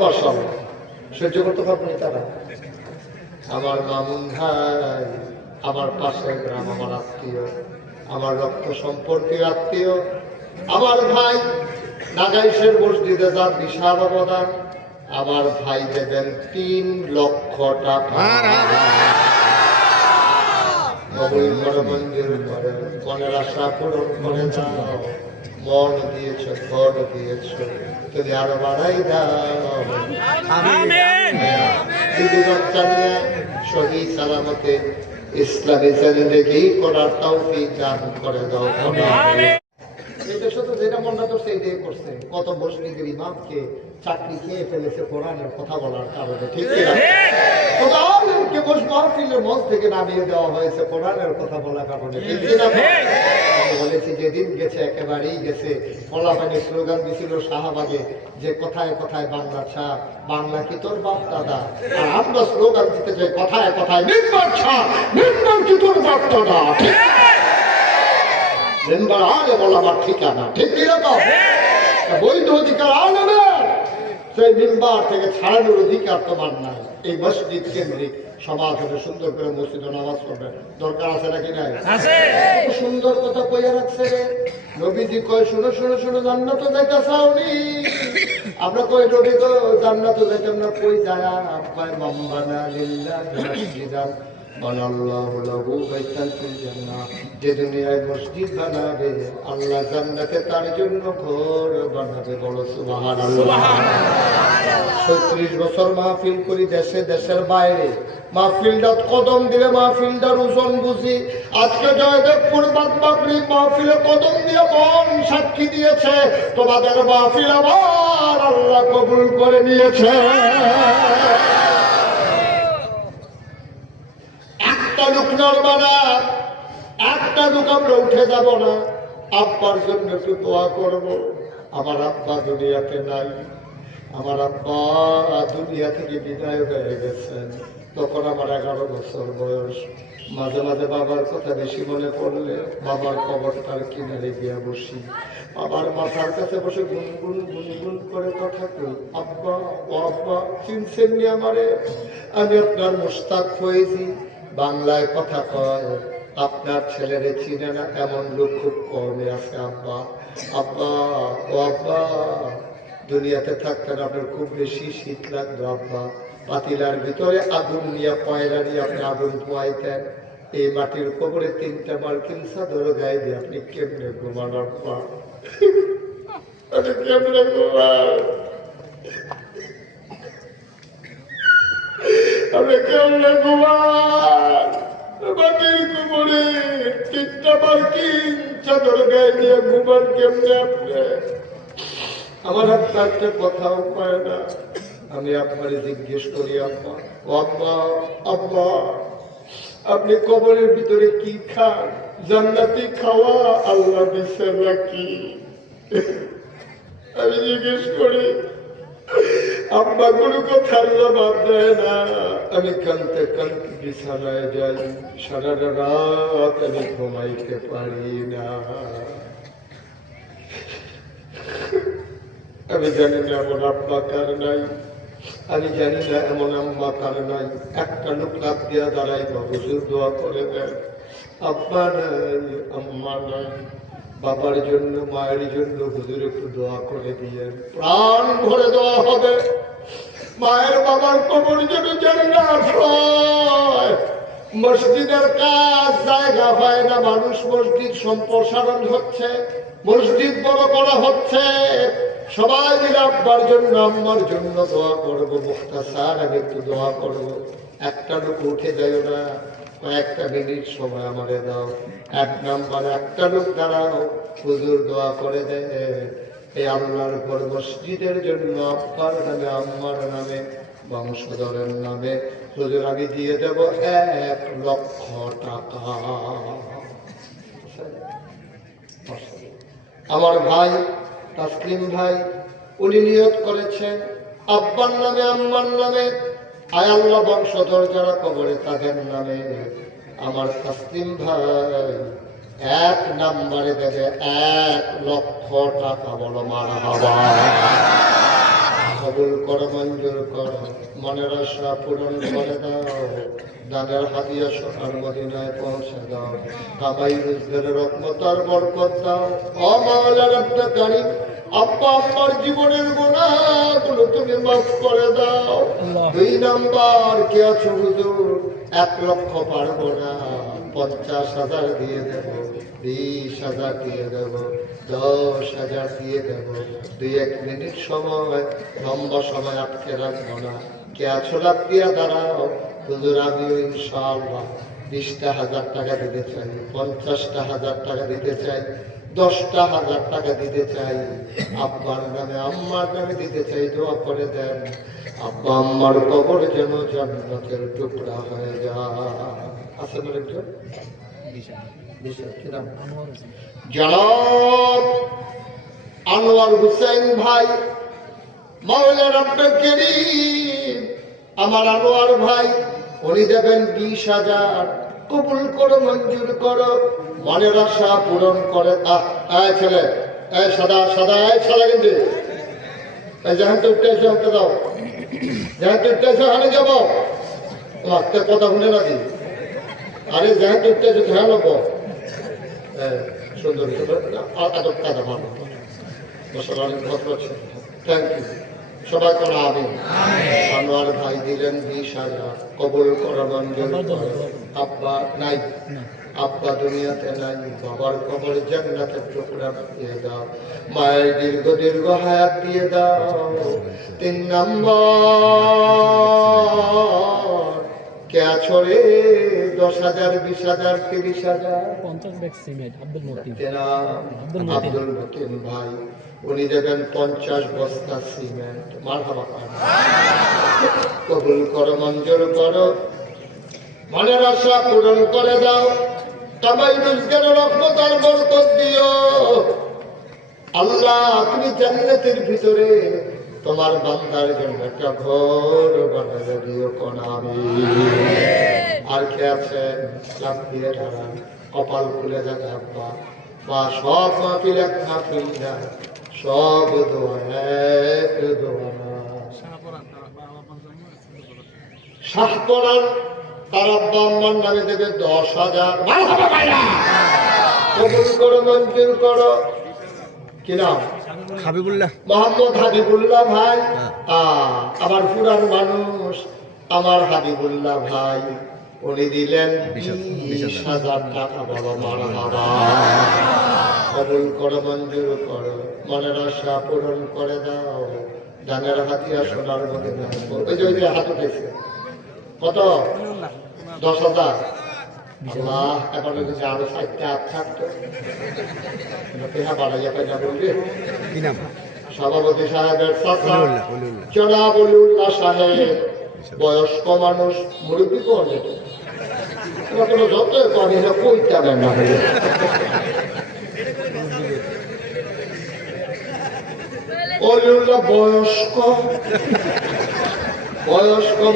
মাশাআল্লাহ, সহ্য করতে পারবেন তারা। আমার মামুন ভাই, আমার পাশের গ্রাম, আমার আত্মীয়, আমার রক্ত সম্পর্কের আত্মীয়, আমার ভাই নাগাইশের মসজিদে যার বিশাল অবদান। আমার ভাই দেবেন 3 লক্ষ টাকা। মঞ্জুর করে, মনের আশা পূরণ করে যাও। মন দিয়েছ, ঘর দিয়েছ, তুমি আরো বাড়াই দাও। দিদি বাচ্চা নিয়ে সহি সালামতে ইসলামী জিন্দেগি করার তৌফিক দান করে দাও। এটা শুধু যেটা মনটা করছে এটাই করছে। কত মসজিদের ইমামকে চাকরি খেয়ে ফেলেছে কোরআনের কথা বলার কারণে, ঠিক কিনা? কত আলেমকে মাহফিলের মঞ্চ থেকে নামিয়ে দেওয়া হয়েছে কোরআনের কথা বলার কারণে, ঠিক কিনা? আমি বলেছি যেদিন গেছে একেবারেই গেছে। ফলাফানি স্লোগান দিছিল শাহবাগে যে কথায় কথায় বাংলা ছাড়, বাংলা কি তোর বাপ দাদা। আর আমরা স্লোগান দিতে চাই কথায় কথায় মেম্বার ছাড়, মেম্বার কি তোর বাপ দাদা। মেম্বার আলেম ওলামার ঠিকানা, ঠিক কিরকম? বৈধ অধিকার আলেমের, সেই মেম্বার থেকে ছাড়ানোর অধিকার তোমার নাই। এই মসজিদ কেন্দ্রিক সমাজ হবে, সুন্দর করে মসজিদে নামাজ পড়বে, দরকার আছে নাকি নাই? সুন্দর কথা কইয়া রাখছে রে। নবীজি কয় শুনো শুনো শুনো, জান্নাত যাইতে চাওনি? আমরা কই নবী তো জান্নাত যাইতে আমরা কই যায়? কয় মাম্বানা লিল্লাহি মসজিদান বানাল্লাহু লাহু বাইতান ফিল জান্নাহ। যে দুনিয়ায় মসজিদ বানাবে আল্লাহ জান্নাতে তার জন্য ঘর বানাবে। বলো সুবহানাল্লাহ। 36 বছর মাহফিল করি দেশে দেশের বাইরে। মাহফিলটা কদম দিলে মাহফিলটার ওজন বুঝি। আজকে জয়দেবপুর বাগবাগড়ি মাহফিলে কদম দিয়ে মন সাক্ষী দিয়েছে তোমাদের মাহফিল আবার আল্লাহ কবুল করে নিয়েছে। একটা লোক নড়বা না, একটা লোক আমরা উঠে যাব না। আব্বার জন্য একটু দোয়া করবো। আমার আব্বা দুনিয়াতে নাই, আমার আব্বা দুনিয়া থেকে বিদায় হয়ে গেছেন। তখন আমার 11 বছর বয়স। মাঝে মাঝে বাবার কথা বেশি মনে পড়লে বাবার কবরটার কিনারে গিয়া বসি, বাবার মাথার কাছে বসে গুনগুন গুনগুন করে কথা কই, আব্বা ও আব্বা চিনছেন নি আমারে? আমি আপনার মুশতাক হয়েছি। বাংলায় কথা কয়, আপনার ছেলেরে চিনে না এমন লোক খুব কমে আছে। আব্বা আব্বা ও আব্বা, দুনিয়াতে থাকতেন আপনার খুব বেশি শীত লাগতো আব্বা। পাতিলার ভিতরে আগুন নিয়ে কয়লা নিয়ে আপনি আগুন পোয়াইতেন। এই মাটির কবরে 3টা মার্কিন চাদর গায়ে দিয়ে আপনি কেমনে ঘুমান আব্বা? আপনি কেমনে ঘুমান? আপনি কেমনে ঘুমান? মাটির কবরে 3টা মার্কিন চাদর গায়ে দিয়ে ঘুমান কেমনে আপনি? আমার আব্বা একটা কথাও কয় না। আমি আপনারে জিজ্ঞেস করি, আব্বা ও আব্বা আব্বা, আপনি কবরের ভিতরে কি খান? জান্নাতি খাওয়া আল্লাহ দিচ্ছেন নাকি? আমি জিজ্ঞেস করি, আব্বা কোনো কথার জবাব দেয় না। আমি কানতে কানতে বিছানায় যাই, সারা রাত আমি ঘুমাইতে পারি না। আমি জানি না এমন আব্বা কার নাই, আমি জানি না এমন আম্মা কার নাই। একটা লোক লাভ দিয়া দাঁড়াই বা হুজুর দোয়া করে দেন। আব্বা নাই, আম্মা নাই, বাবার জন্য মায়ের জন্য হুজুর একটু দোয়া করে দিয়েন। প্রাণ ভরে দেওয়া হবে। মায়ের বাবার কবর যেন জান্নাত হয়। মসজিদের কাজ জায়গা হয় না, মানুষ মসজিদ সম্প্রসারণ হচ্ছে, মসজিদ বড় করা হচ্ছে। সবাই মিলে আব্বার জন্য আম্মার জন্য দোয়া করবো। মুখতাসার আমি একটু দোয়া করবো। একটা লোক উঠে যাইও না, কয়েকটা মিনিট সময় আমারে দাও। 1 নম্বরে একটা লোক দাঁড়াও, হুজুর দোয়া করে দেয় এই আল্লাহর উপর মসজিদের জন্য আব্বার নামে আম্মার নামে বংশধরের নামে হুজুর আমি দিয়ে দেব 1 লক্ষ টাকা। আমার ভাই তাসলিম ভাই উনি নিয়ত করেছেন আব্বার নামে আম্মার নামে, আয় আল্লাহ বংশধর যারা কবরে তাদের নামে। আমার তাসলিম ভাই 1 নম্বরে দেবে 1 লক্ষ টাকা। বলো মারহাবা। মনের আশা পূরণ করে দাও, দানের হাদিয়া সোনার মদিনায় পৌঁছে দাও, কামাই রোজগারের রহমতার বরকত দাও। ও মাওলা রব্বে কারীম, আব্বা আম্মার জীবনের গুনাহগুলো তুমি মাফ করে দাও। 2 নাম্বার কে আছো হুজুর, 1 লক্ষ পারবো না, 50,000 দিয়ে দেব, 20,000 দিয়ে দেব, 10,000 দিয়ে দেব। 2-1 মিনিট সময়, লম্বা সময় আটকে রাখবো না। কে আছো লাভ দিয়া দাঁড়াও। হুজুর আমিও ইনশাআল্লাহ 20,000 টাকা দিতে চাই, 50,000 টাকা দিতে চাই, 10,000 টাকা দিতে চাই, আব্বার নামে আম্মার নামে দিতে চাই। দোয়া করে দেন আব্বা আম্মার কবর যেন জান্নাতের টুকরা হয়ে যায়। আসেন একজন জনাব আনোয়ার হোসেন ভাই, মাওলা রব্বে কারীম আমার আনোয়ার ভাই, উনি দেবেন 20,000। কবুল করো, মঞ্জুর করো, মনের আশা পূরণ করে। ছেলে সাদা সাদা সাদা কিন্তু জাহান তো উঠতে এসে হাতে দাও, জাহান তো উঠতে এসে হানে যাবো, তোমার কথা শুনে না দি। আরে জাহান তো উঠতে এসে ধ্যান হবো। সুন্দর আদব কাদা ভালো, থ্যাংক ইউ। সবাই কোনো আমিন। আনোয়ার ভাই দিলেন 20,000, কবুল করো, মঞ্জুর করো। আব্বা নাই, আব্বা দুনিয়াতে নাই, বাবার কবর জান্নাতের টুকরা দিয়ে দাও, মায়ের দীর্ঘ দীর্ঘ হায়াত দিয়ে দাও। 3 নাম্বার কে আছো রে, 10,000, 20,000, 30,000, 50 ব্যাগ সিমেন্ট আব্দুল মতিন ভাই, উনি দেবেন 50 বস্তা সিমেন্ট। মারহাবা, কবুল করো, মঞ্জুর করো, মনের আশা পূরণ করে দাও, কামাই রোজগারের রহমত আর বরকত দিও। আল্লাহ তুমি জান্নাতের ভিতরে তোমার বান্দার জন্য একটা ঘর বানাবে দিও কোন আমিন। আর কে আছেন লাভ দিয়ে দাঁড়ান, কপাল খুলে যাবে আব্বা বা সব মাহফিল এক মাহফিল না, সব দোয়া এক দোয়া না। শাহপরান তার আব্বা আম্মার নামে দেবে 10,000। কবুল করো, মঞ্জুর করো। কি নাম? হাবিবুল্লাহ, মোহাম্মদ হাবিবুল্লাহ ভাই। আমার পুরান মানুষ, আমার হাবিবুল্লাহ ভাই, উনি দিলেন 20,000 টাকা। বাবা মারহাবা, কবুল করো, মঞ্জুর করো, মনের আশা পূরণ করে দাও, দানের হাতিয়া সোনার মদিনা। ওই যে হাত উঠেছে কত? 10,000। আল্লাহ এখন যদি আরো 60টা হাত থাকতো, বাড়াইয়া পাইনা বলবে। সভাপতি সাহেবের জনাব অলিউল্লাহ সাহেব, বয়স্ক মানুষ, মুরব্বী করে যত করে কইতে না হয়ে অলিউল্লাহ বয়স্ক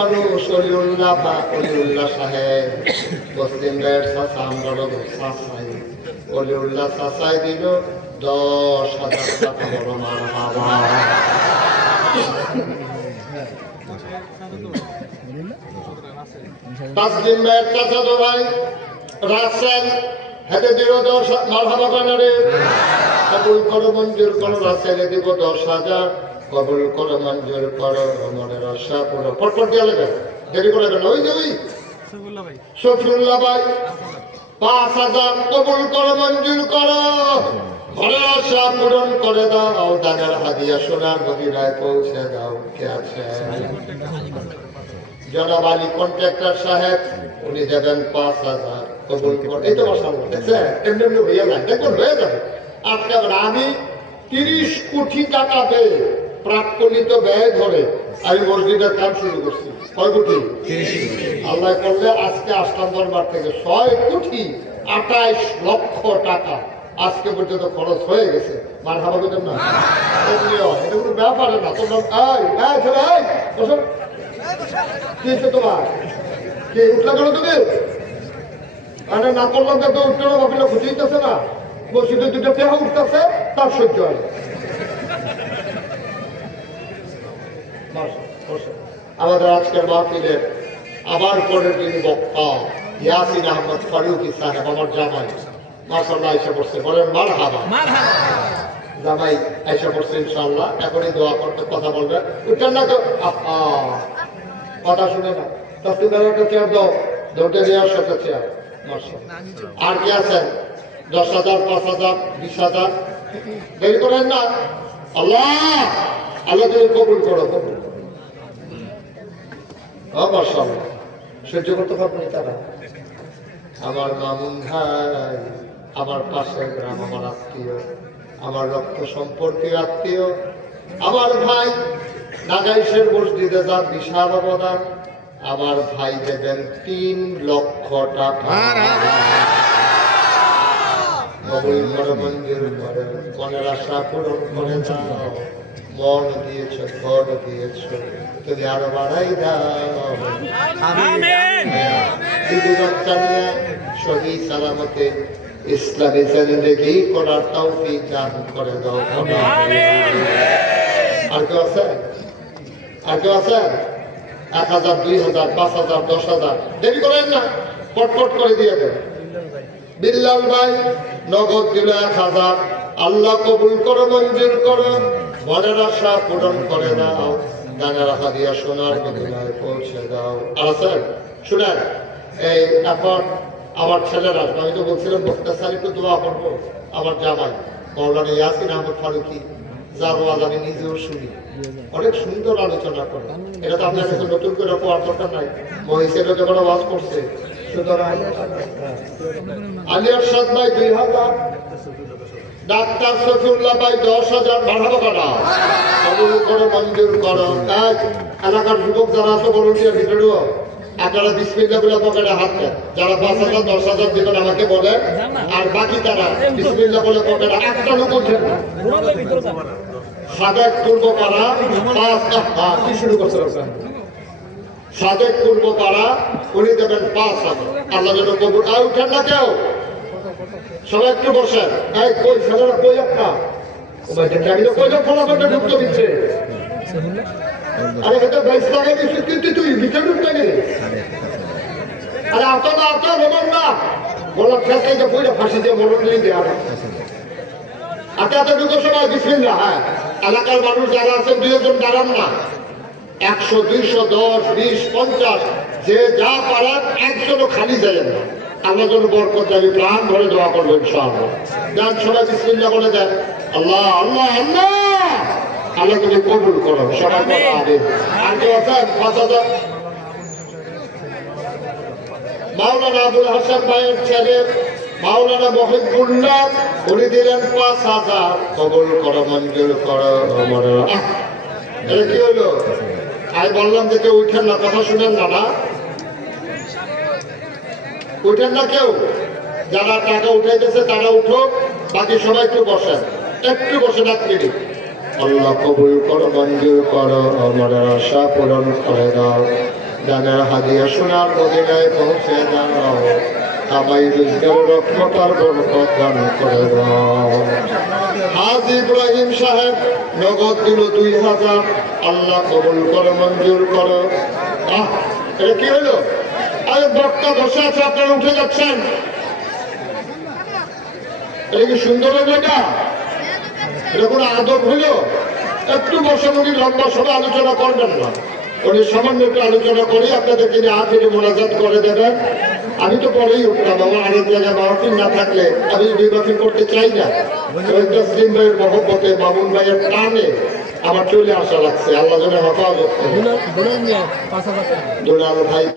মানুষ, অলিউল্লাহ সাহেব, মুসলিমদের চাচাই, অলিউল্লাহ চাচাই দিল 10,000 টাকা। বড় মারহাবা। তাসলিম ভাইয়ের চাচাতো ভাই রাসেল হেঁটে দিল 10,000। মারহাবা বানারে, কবুল করো, মঞ্জুর করো, রাসেলে দিব 10,000। কবুল করো, মঞ্জুর করো, মনের আশা পুরো। ফটফট দিয়ে লেগে দেরি করে দেন। ওই যে ওই শফিউল্লাহ ভাই 5,000। কবুল করো, মঞ্জুর করো, মনের আশা পূরণ করে দাও, দানের হাদিয়া সোনার মদিনায় পৌঁছে দাও। কে আছে? জনাব আলী কন্ট্রাক্টর সাহেব, উনি দেবেন 5,000। কবুল করো। এই তো বসাবো, দেখছেন এমনি এমনি হয়ে যায়, দেখুন হয়ে যাবে। আজকে আমি 30 কোটি টাকা পেয়ে প্রাক্কলিত ব্যয় ধরে আমি মসজিদের কাজ শুরু করছি। 6 কোটি আল্লাহ করলে আজকে আসলাম দরবার থেকে 6 কোটি 28 লক্ষ টাকা আজকে পর্যন্ত খরচ হয়ে গেছে। মার খাবার পেতেন না, এটা কোনো ব্যাপার না। তোমার কি হচ্ছে তোমার? কি উঠলে কেন তুমি? মানে না করলাম তো উঠতে ভাবিলে খুঁজে দিতেছে না, মসজিদের 2টা পেহা উঠতেছে, তার সহ্য হয়। আমাদের আজকের মাহফিলের আবার পরের যিনি বক্তা ইয়াসিন আহমদ ফারুকী সাহেব, আমার জামাই মাশাআল্লাহ এসে পড়ছে, বলেন মারহাবা। জামাই এসে পড়ছে ইনশাআল্লাহ, এখনই দোয়া করতে কথা বলবে। উঠছেন না তো? কথা শুনে না তো, তুমি একটা চেয়ার দাও, দৌড়ে দেওয়ার সাথে চেয়ার। আর কি আছেন? 10,000, 5,000, 20,000 দেরি করেন না। আল্লাহ আল্লাহ তুমি কবুল করো, কবুল করো। মাশাআল্লাহ, সহ্য করতে পারবেন তারা? আমার মামুন ভাই, আমার পাশের গ্রাম, আমার আত্মীয়, আমার রক্ত সম্পর্কের আত্মীয়, আমার ভাই নাগাইশের মসজিদে যার বিশাল অবদান। আমার ভাই দেবেন 3 লক্ষ টাকা। কবুল করে, মঞ্জুর করে, মনের আশা পূরণ করে দাও। মন দিয়েছ, ঘর দিয়েছ, তুমি আরো বাড়াই দাও। দিদি বাচ্চা নিয়ে সহি সালামতে ইসলামী জিন্দেগি করার তৌফিক দান করে দাও। আর কেউ আছেন? আর কেউ আছেন? 1,000, 2,000, 5,000, 10,000 দেরি করেন না, পটপট করে দিয়ে দেন। বিল্লাল ভাই নগদ দিল 1,000। আল্লাহ কবুল করো, মঞ্জুর করো, মনের আশা পূরণ করে দাও। ডাঙার হাদিয়া সোনার মদিনায় পৌঁছে দাও। আর স্যার শুনেন, এই এখন আমার ছেলেরা, আমি তো বলছিলাম মুখতাসার একটু দোয়া করবো। আমার জামাই মাওলানা ইয়াসিন আহমদ ফারুকী, যার ওয়াজ আমি নিজেও শুনি, অনেক সুন্দর আলোচনা করে। এটা তো আপনার কাছে নতুন করে কোয়ার দরকার নাই, মহিষের যখন ওয়াজ করছে। সুতরাং আলী আরশাদ ভাই 2,000, ডাক্তার শফিউল্লাহ ভাই 10,000, বাড়াবো কাটা। কবুল করো, মঞ্জুর করো। এলাকার যুবক যারা আছে ভলান্টিয়ার ভিতরেও আপনারা বিসমিল্লাহ বলে পকেটে হাত দেন। যারা 5,000, 10,000 দিবেন আমাকে বলে, আর বাকি তারা বিসমিল্লাহ বলে পকেটে একটা লোক উঠেন না। সাদেক পূর্ব পাড়া 5,000, কি শুরু করছে? সাদেক পূর্ব পাড়া উনি দেবেন 5,000। আল্লাহ যেন কবুল। আর উঠেন না কেউ, সবাই একটু বসেন। এই কই ছেলেরা, কই আপনার? ঢুকতে দিচ্ছে। আরে এটা বাইশ লাগাই দিচ্ছি, কিন্তু তুই ভিতরে ঢুকতে গেলে। আরে আপনার আপনার মরণ না, বলার খেতে যে বইটা ফাঁসি দিয়ে মরণ নিয়ে দেওয়া। আচ্ছা ঢুকো সবাই, বিসমিল্লাহ। হ্যাঁ, এলাকার মানুষ যারা আছেন 2 জন দাঁড়ান না। 100, 200, 10, 20, 50 যে যা পারেন, একজনও খালি যাবেন না। আল্লাহ যেন বরকত দেবে, প্রাণ ভরে দোয়া করবো ইনশাআল্লাহ। দেন সবাই বিসমিল্লাহ বলে দেন। আল্লাহ আল্লাহ আল্লাহ, আল্লাহ তুমি কবুল করো। সবাই বলে আমিন। আর কেউ আছেন? 5,000। মাওলানা আবুল হাসান ভাইয়ের ছেলে মাওলানা মহিবুল্লাহ, উনি দিলেন 5,000। কবুল করো, মঞ্জুর করো। এটা কি হলো? আমি বললাম যে কেউ উঠেন না, কথা শুনেন না। না উঠেন না কেউ। যারা টাকা উঠাইতেছে তারা উঠো, বাকি সবাই একটু বসেন, একটু বসেন 1 মিনিট। আল্লাহ কবুল করো, মঞ্জুর করো, আমার আশা পূরণ করে দাও। জানার হাদিয়া সোনার মদিনায় পৌঁছে দাও। কামাই রোজগার রক্ষতার বরকত দান করে দাও। হাজি ইব্রাহিম সাহেব নগদ দিল 2,000। আল্লাহ কবুল করো, মঞ্জুর করো। এটা কি হলো? আরে বক্তা বসে আছে, আপনারা উঠে যাচ্ছেন। এটা কি সুন্দর হলো? এটা কোনো আদব হইল? একটু বসে, উনি লম্বা সময় আলোচনা করবেন না, উনি সামান্য একটু আলোচনা করে আপনাদের তিনি আখেরি মোনাজাত করে দেবেন। আমি তো পরেই উঠলাম, আমার আরেক জায়গায় মাহফিল না থাকলে আমি নির্বাচন করতে চাই না। তসলিম ভাইয়ের মহব্বতে, মামুন ভাইয়ের টানে আমার চলে আসা লাগছে। আল্লাহ যেন হেফাজত করে। দুলাল ভাই